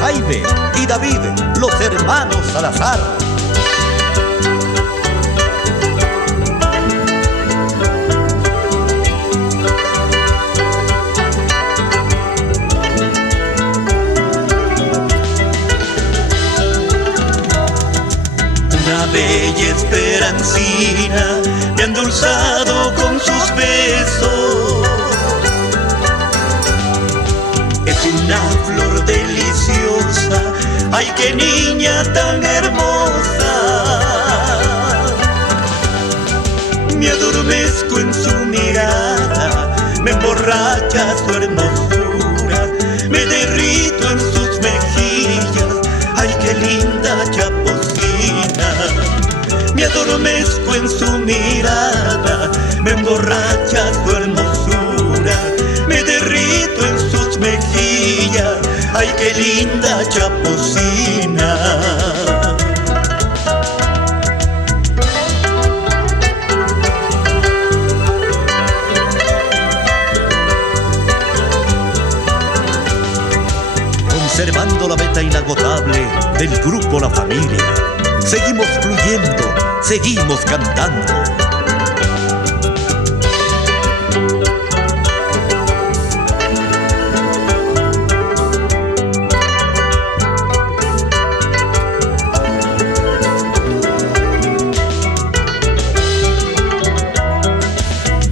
Jaime y David, los hermanos Salazar. Una bella esperancina me ha endulzado con sus besos. Es una flor deliciosa, ay, qué niña tan hermosa. Me adormezco en su mirada, me emborracha su hermosura, me derrito en sus mejillas, ay, qué linda chaposina. Me adormezco en su mirada, me emborracha su hermosura, me derrito en sus mejillas, ay, qué linda chaposina. Conservando la beta inagotable del grupo La Familia, seguimos fluyendo, seguimos cantando.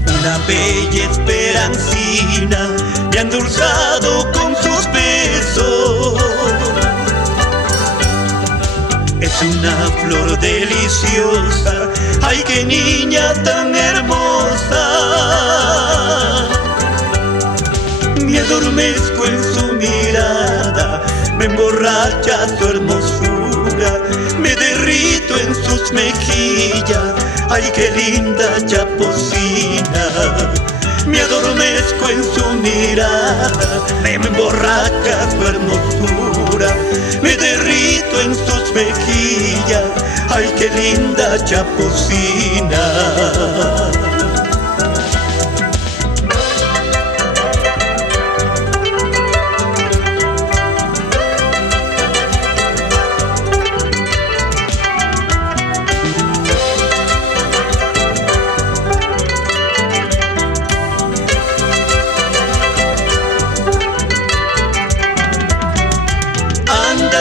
Una bella esperancina me ha endulzado con sus besos. Es una flor deliciosa, ay, qué niña tan hermosa. Me adormezco en su mirada, me emborracha su hermosura, me derrito en sus mejillas, ay, qué linda chaposina. Me adormezco en su mirada, me emborracha su hermosura, me derrito en sus mejillas, ay, qué linda chaposina.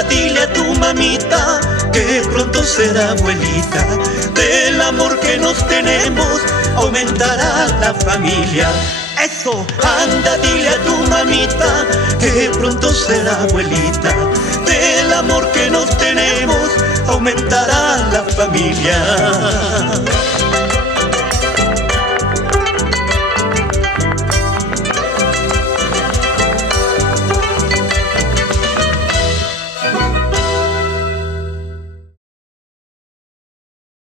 Dile a tu mamita que pronto será abuelita. Del amor que nos tenemos aumentará la familia. Eso, anda, dile a tu mamita que pronto será abuelita. Del amor que nos tenemos aumentará la familia.